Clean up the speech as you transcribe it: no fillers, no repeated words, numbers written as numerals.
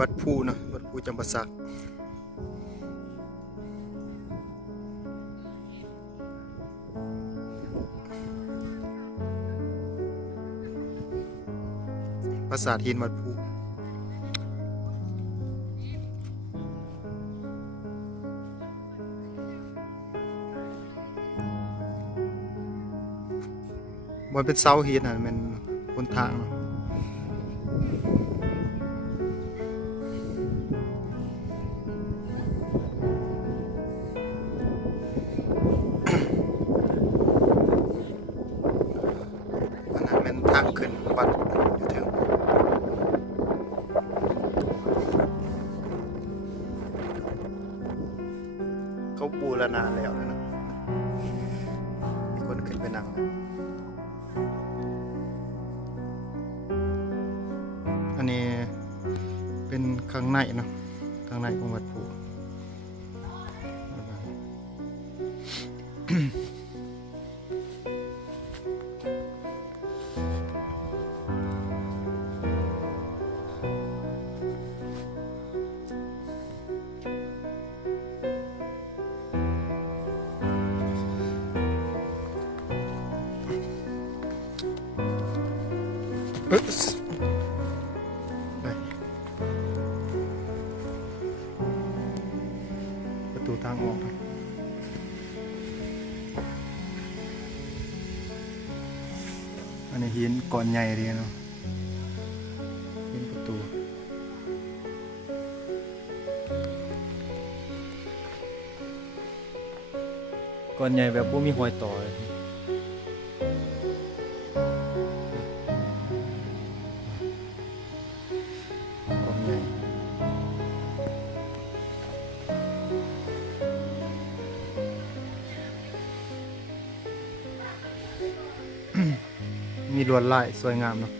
วัดภูเนาะวัดภูจำปาสักปราสาทหินวัดภูมันเป็นเสาหินอ่ะมันบนทางเนาะอันนั้นเป็นทางขึ้นวัดอยู่ถึงเขาบูรณะแล้วนะมีคนขึ้นไปนั่งอันนี้เป็นข้างในเนาะข้างในของวัดภูประตูทางออกอันนี้หินก้อนใหญ่เลยเนาะหินประตูก้อนใหญ่แบบว่ามีหอยต่อเลยก้อนใหญ่มีลวดลายสวยงามเนาะ